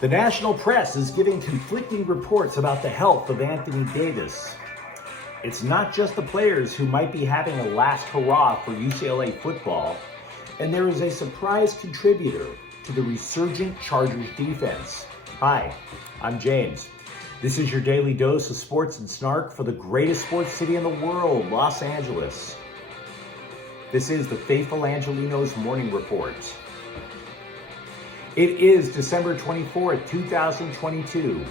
The national press is giving conflicting reports about the health of Anthony Davis. It's not just the players who might be having a last hurrah for UCLA football, and there is a surprise contributor to the resurgent Chargers defense. Hi, I'm James. This is your daily dose of sports and snark for the greatest sports city in the world, Los Angeles. This is the faithful Angelenos Morning Report. It is December 24th, 2022.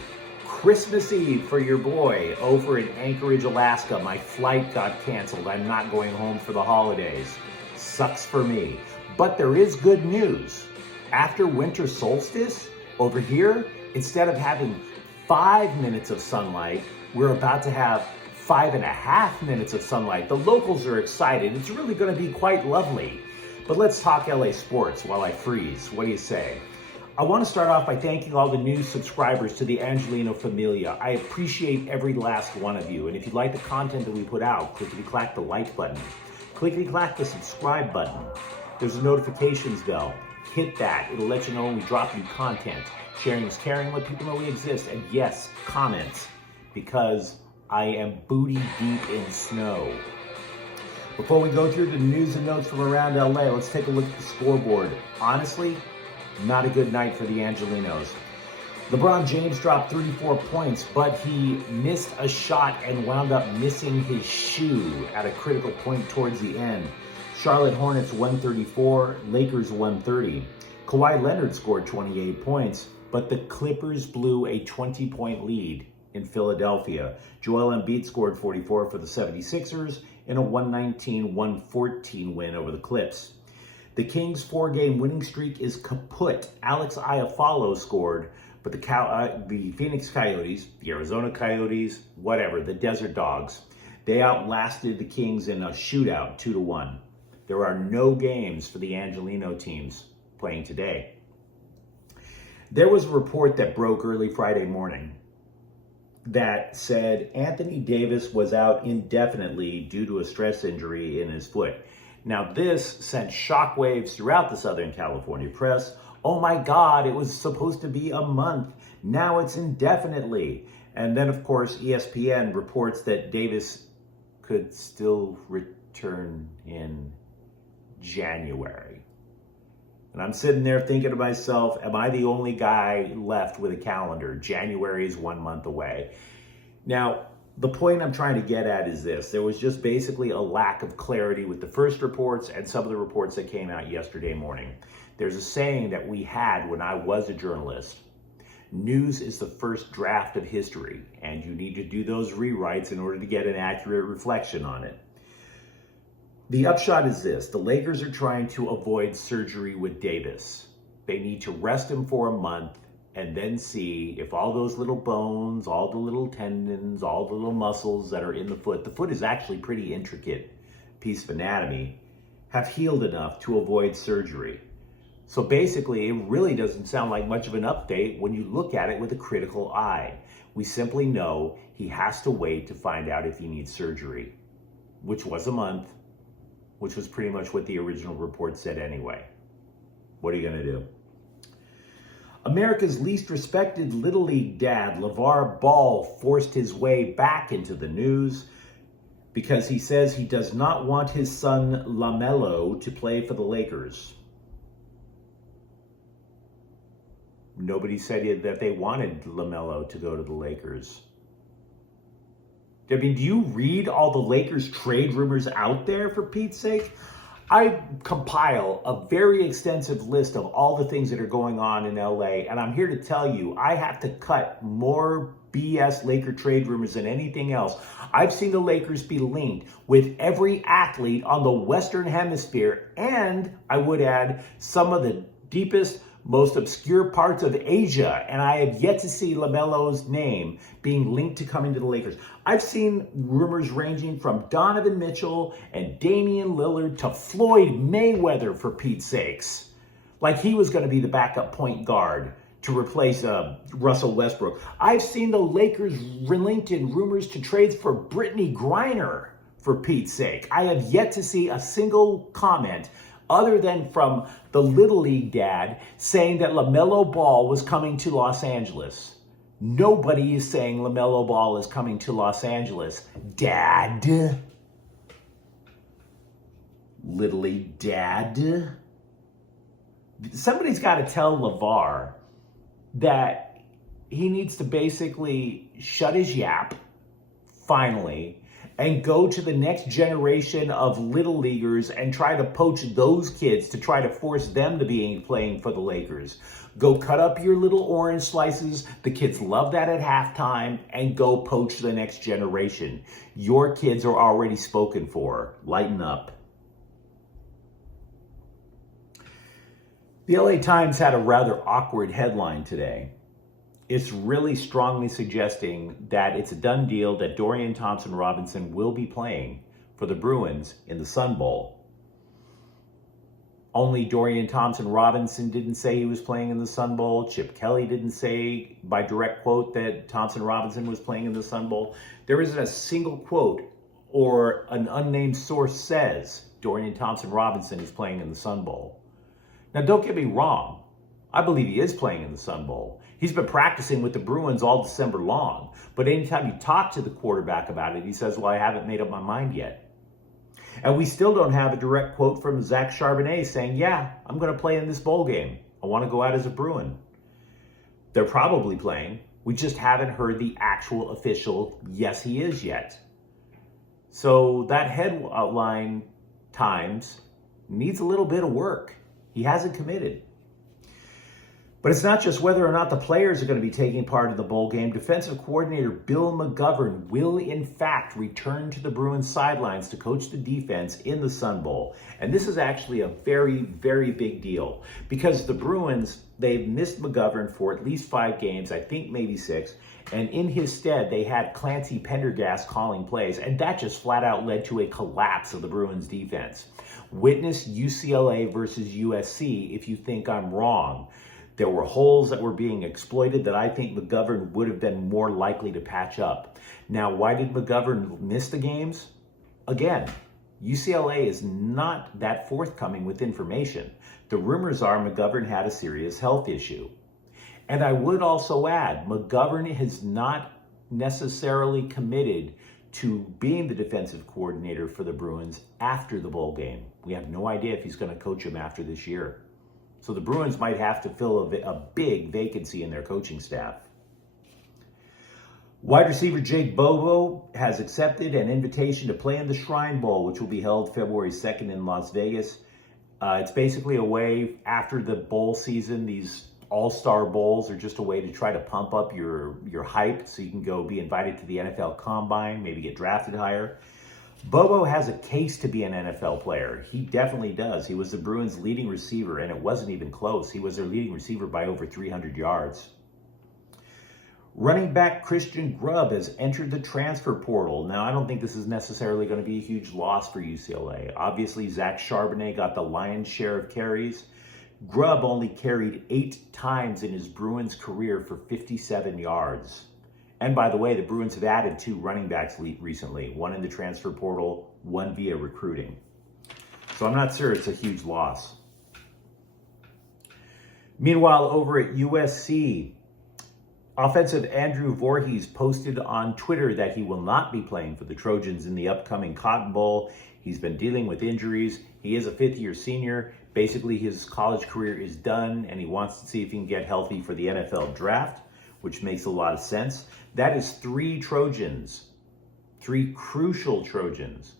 Christmas Eve for your boy over in Anchorage, Alaska. My flight got canceled. I'm not going home for the holidays. Sucks for me. But there is good news. After winter solstice, over here, instead of having 5 minutes of sunlight, we're about to have 5.5 minutes of sunlight. The locals are excited. It's really going to be quite lovely. But let's talk LA sports while I freeze. What do you say? I want to start off by thanking all the new subscribers to the Angelino familia. I appreciate every last one of you. And if you like the content that we put out, clickety-clack the like button. Clickety-clack the subscribe button. There's a notifications bell. Hit that. It'll let you know when we drop new content. Sharing is caring. Let people know we exist. And yes, comments, because I am booty deep in snow. Before we go through the news and notes from around LA, let's take a look at the scoreboard. Honestly, not a good night for the Angelenos. LeBron James dropped 34 points, but he missed a shot and wound up missing his shoe at a critical point towards the end. Charlotte Hornets 134, Lakers 130. Kawhi Leonard scored 28 points, but the Clippers blew a 20-point lead in Philadelphia. Joel Embiid scored 44 for the 76ers in a 119-114 win over the Clips. The Kings' 4-game winning streak is kaput. Alex Iafallo scored, but the Phoenix Coyotes, the Arizona Coyotes, whatever, the Desert Dogs, they outlasted the Kings in a shootout 2-1. There are no games for the Angelino teams playing today. There was a report that broke early Friday morning that said Anthony Davis was out indefinitely due to a stress injury in his foot. Now, this sent shockwaves throughout the Southern California press. Oh my God, it was supposed to be a month. Now it's indefinitely. And then, of course, ESPN reports that Davis could still return in January. And I'm sitting there thinking to myself, am I the only guy left with a calendar? January is 1 month away. Now, the point I'm trying to get at is this. There was just basically a lack of clarity with the first reports and some of the reports that came out yesterday morning. There's a saying that we had when I was a journalist. News is the first draft of history, and you need to do those rewrites in order to get an accurate reflection on it. The upshot is this. The Lakers are trying to avoid surgery with Davis. They need to rest him for a month and then see if all those little bones, all the little tendons, all the little muscles that are in the foot is actually pretty intricate piece of anatomy, have healed enough to avoid surgery. So basically, it really doesn't sound like much of an update when you look at it with a critical eye. We simply know he has to wait to find out if he needs surgery, which was a month, which was pretty much what the original report said anyway. What are you going to do? America's least respected Little League dad, LeVar Ball, forced his way back into the news because he says he does not want his son LaMelo to play for the Lakers. Nobody said that they wanted LaMelo to go to the Lakers. I mean, do you read all the Lakers trade rumors out there, for Pete's sake? I compile a very extensive list of all the things that are going on in LA, and I'm here to tell you, I have to cut more BS Laker trade rumors than anything else. I've seen the Lakers be linked with every athlete on the Western Hemisphere, and I would add some of the deepest, most obscure parts of Asia, and I have yet to see LaMelo's name being linked to coming to the Lakers. I've seen rumors ranging from Donovan Mitchell and Damian Lillard to Floyd Mayweather, for Pete's sakes. Like he was going to be the backup point guard to replace Russell Westbrook. I've seen the Lakers linked in rumors to trades for Brittany Griner, for Pete's sake. I have yet to see a single comment other than from the Little League dad saying that LaMelo Ball was coming to Los Angeles. Nobody is saying LaMelo Ball is coming to Los Angeles. Dad. Little League dad. Somebody's got to tell LeVar that he needs to basically shut his yap, finally, and go to the next generation of little leaguers and try to poach those kids to try to force them to be playing for the Lakers. Go cut up your little orange slices. The kids love that at halftime, and go poach the next generation. Your kids are already spoken for. Lighten up. The LA Times had a rather awkward headline today. It's really strongly suggesting that it's a done deal that Dorian Thompson-Robinson will be playing for the Bruins in the Sun Bowl. Only Dorian Thompson-Robinson didn't say he was playing in the Sun Bowl. Chip Kelly didn't say by direct quote that Thompson-Robinson was playing in the Sun Bowl. There isn't a single quote or an unnamed source says Dorian Thompson-Robinson is playing in the Sun Bowl. Now, don't get me wrong. I believe he is playing in the Sun Bowl. He's been practicing with the Bruins all December long. But anytime you talk to the quarterback about it, he says, well, I haven't made up my mind yet. And we still don't have a direct quote from Zach Charbonnet saying, yeah, I'm going to play in this bowl game. I want to go out as a Bruin. They're probably playing. We just haven't heard the actual official, yes, he is yet. So that headline Times needs a little bit of work. He hasn't committed. But it's not just whether or not the players are going to be taking part in the bowl game. Defensive coordinator Bill McGovern will, in fact, return to the Bruins sidelines to coach the defense in the Sun Bowl. And this is actually a very, very big deal because the Bruins, they've missed McGovern for at least 5 games, I think maybe 6. And in his stead, they had Clancy Pendergast calling plays. And that just flat out led to a collapse of the Bruins defense. Witness UCLA versus USC if you think I'm wrong. There were holes that were being exploited that I think McGovern would have been more likely to patch up. Now, why did McGovern miss the games? Again, UCLA is not that forthcoming with information. The rumors are McGovern had a serious health issue. And I would also add, McGovern has not necessarily committed to being the defensive coordinator for the Bruins after the bowl game. We have no idea if he's going to coach him after this year. So the Bruins might have to fill a big vacancy in their coaching staff. Wide receiver Jake Bobo has accepted an invitation to play in the Shrine Bowl, which will be held February 2nd in Las Vegas. It's basically a way, after the bowl season, these all-star bowls are just a way to try to pump up your hype so you can go be invited to the NFL Combine, maybe get drafted higher. Bobo has a case to be an NFL player. He definitely does. He was the Bruins' leading receiver, and it wasn't even close. He was their leading receiver by over 300 yards. Running back Christian Grubb has entered the transfer portal. Now, I don't think this is necessarily going to be a huge loss for UCLA. Obviously, Zach Charbonnet got the lion's share of carries. Grubb only carried 8 times in his Bruins career for 57 yards. And by the way, the Bruins have added 2 running backs recently, one in the transfer portal, one via recruiting. So I'm not sure it's a huge loss. Meanwhile, over at USC, offensive Andrew Voorhees posted on Twitter that he will not be playing for the Trojans in the upcoming Cotton Bowl. He's been dealing with injuries. He is a 5th-year senior. Basically, his college career is done, and he wants to see if he can get healthy for the NFL draft, which makes a lot of sense. That is 3 Trojans, 3 crucial Trojans,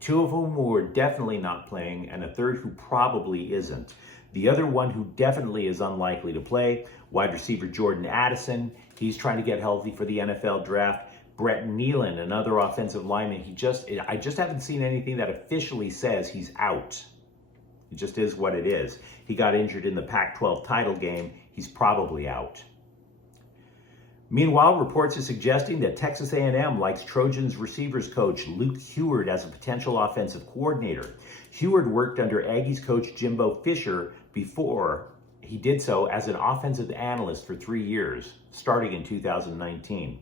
2 of whom who are definitely not playing, and a third who probably isn't. The other one who definitely is unlikely to play, wide receiver Jordan Addison. He's trying to get healthy for the NFL draft. Brett Nealon, another offensive lineman. I just haven't seen anything that officially says he's out. It just is what it is. He got injured in the Pac-12 title game. He's probably out. Meanwhile, reports are suggesting that Texas A&M likes Trojans receivers coach Luke Heward as a potential offensive coordinator. Heward worked under Aggies coach Jimbo Fisher before he did so as an offensive analyst for 3 years, starting in 2019.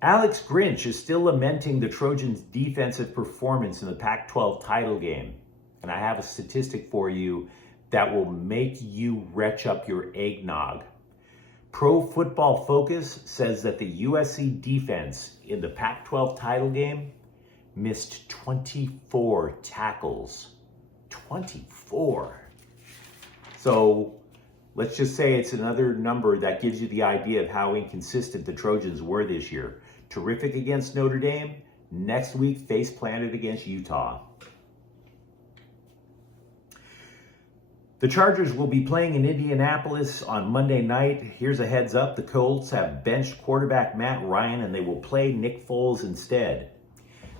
Alex Grinch is still lamenting the Trojans' defensive performance in the Pac-12 title game. And I have a statistic for you that will make you retch up your eggnog. Pro Football Focus says that the USC defense in the Pac-12 title game missed 24 tackles. 24. So let's just say it's another number that gives you the idea of how inconsistent the Trojans were this year. Terrific against Notre Dame. Next week, face planted against Utah. The Chargers will be playing in Indianapolis on Monday night. Here's a heads up. The Colts have benched quarterback Matt Ryan, and they will play Nick Foles instead.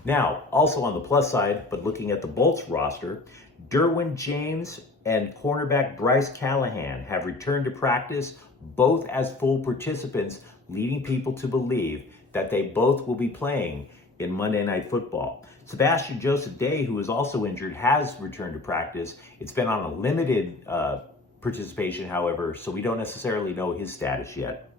Now, also on the plus side, but looking at the Bolts roster, Derwin James and cornerback Bryce Callahan have returned to practice, both as full participants, leading people to believe that they both will be playing in Monday Night Football. Sebastian Joseph Day, who is also injured, has returned to practice. It's been on a limited participation, however, so we don't necessarily know his status yet.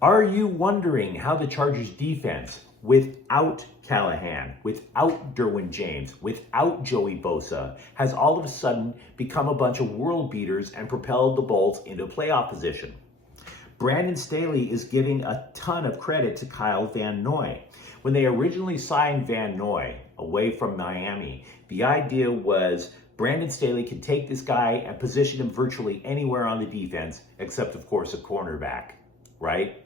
Are you wondering how the Chargers defense, without Callahan, without Derwin James, without Joey Bosa, has all of a sudden become a bunch of world beaters and propelled the Bolts into playoff position? Brandon Staley is giving a ton of credit to Kyle Van Noy. When they originally signed Van Noy away from Miami, the idea was Brandon Staley could take this guy and position him virtually anywhere on the defense, except, of course, a cornerback, right?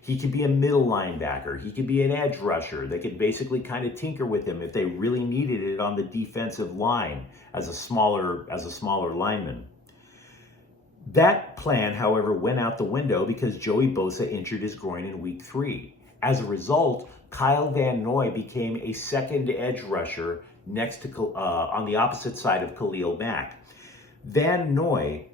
He could be a middle linebacker. He could be an edge rusher. They could basically kind of tinker with him if they really needed it on the defensive line as a smaller lineman. That plan, however, went out the window because Joey Bosa injured his groin in week 3. As a result, Kyle Van Noy became a second edge rusher next to on the opposite side of Khalil Mack. Van Noy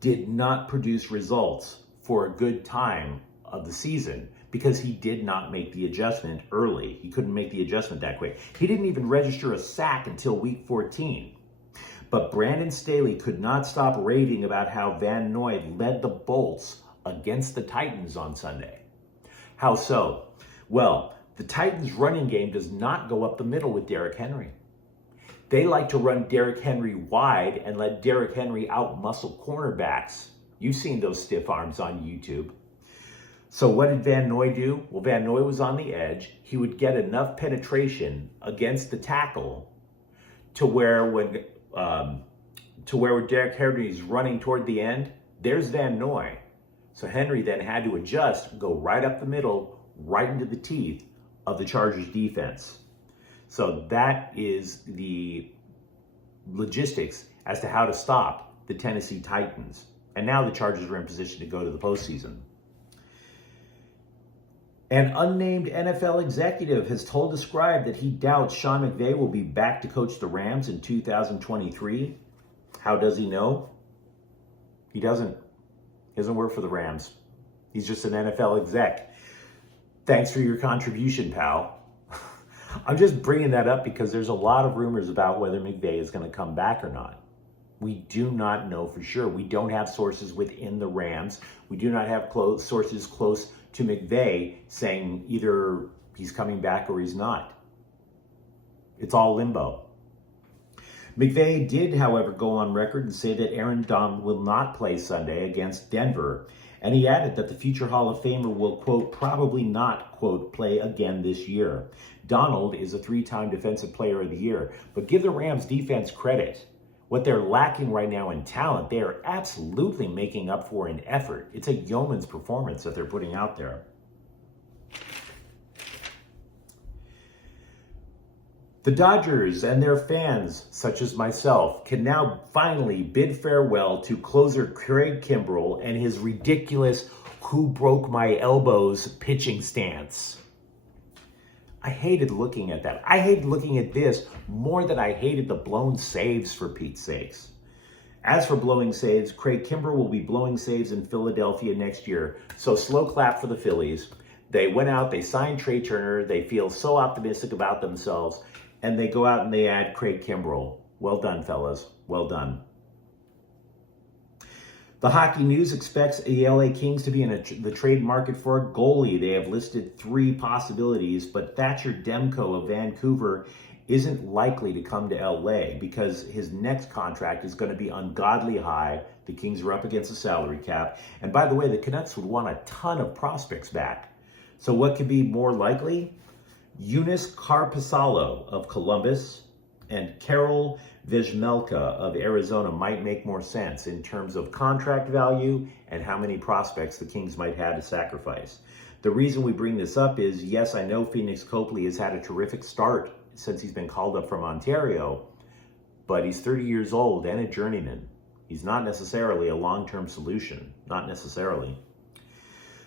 did not produce results for a good time of the season because he did not make the adjustment early. He couldn't make the adjustment that quick. He didn't even register a sack until week 14. But Brandon Staley could not stop raving about how Van Noy led the Bolts against the Titans on Sunday. How so? Well, the Titans' running game does not go up the middle with Derrick Henry. They like to run Derrick Henry wide and let Derrick Henry outmuscle cornerbacks. You've seen those stiff arms on YouTube. So what did Van Noy do? Well, Van Noy was on the edge. He would get enough penetration against the tackle to where when Derrick Henry is running toward the end, there's Van Noy. So Henry then had to adjust, go right up the middle, right into the teeth of the Chargers defense. So that is the logistics as to how to stop the Tennessee Titans. And now the Chargers are in position to go to the postseason. An unnamed NFL executive has told the Scribe that he doubts Sean McVay will be back to coach the Rams in 2023. How does he know? He doesn't. He doesn't work for the Rams. He's just an NFL exec. Thanks for your contribution, pal. I'm just bringing that up because there's a lot of rumors about whether McVay is going to come back or not. We do not know for sure. We don't have sources within the Rams. We do not have sources close to McVay saying either he's coming back or he's not. It's all limbo. McVay did, however, go on record and say that Aaron Donald will not play Sunday against Denver. And he added that the future Hall of Famer will, quote, probably not, quote, play again this year. Donald is a 3-time Defensive Player of the Year. But give the Rams defense credit. What they're lacking right now in talent, they are absolutely making up for in effort. It's a yeoman's performance that they're putting out there. The Dodgers and their fans, such as myself, can now finally bid farewell to closer Craig Kimbrell and his ridiculous "who broke my elbows" pitching stance. I hated looking at that. I hated looking at this more than I hated the blown saves, for Pete's sakes. As for blowing saves, Craig Kimbrell will be blowing saves in Philadelphia next year. So slow clap for the Phillies. They went out, they signed Trey Turner. They feel so optimistic about themselves. And they go out and they add Craig Kimbrell. Well done, fellas. Well done. The Hockey News expects the LA Kings to be in the trade market for a goalie. They have listed 3 possibilities, but Thatcher Demko of Vancouver isn't likely to come to LA because his next contract is going to be ungodly high. The Kings are up against the salary cap. And by the way, the Canucks would want a ton of prospects back. So what could be more likely? Eunice Carpasalo of Columbus and Carol Vejmelka of Arizona might make more sense in terms of contract value and how many prospects the Kings might have to sacrifice. The reason we bring this up is, yes, I know Phoenix Copley has had a terrific start since he's been called up from Ontario, but he's 30 years old and a journeyman. He's not necessarily a long-term solution, not necessarily.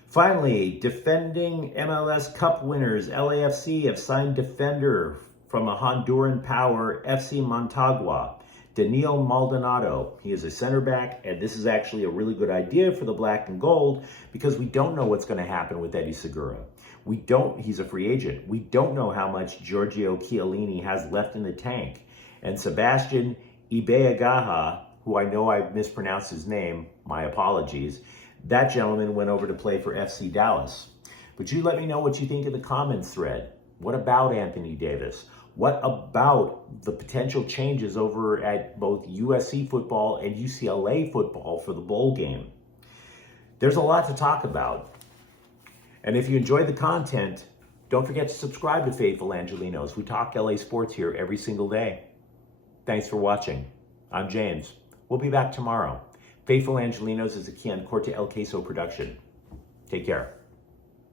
Finally, defending MLS Cup winners, LAFC have signed defender from a Honduran power, FC Montagua, Daniel Maldonado. He is a center back, and this is actually a really good idea for the black and gold because we don't know what's going to happen with Eddie Segura. He's a free agent. We don't know how much Giorgio Chiellini has left in the tank. And Sebastian Ibeagaha, who I know I mispronounced his name, my apologies, that gentleman went over to play for FC Dallas. But you let me know what you think in the comments thread. What about Anthony Davis? What about the potential changes over at both USC football and UCLA football for the bowl game? There's a lot to talk about. And if you enjoyed the content, don't forget to subscribe to Faithful Angelenos. We talk LA sports here every single day. Thanks for watching. I'm James. We'll be back tomorrow. Faithful Angelenos is a Kian Corte El Queso production. Take care.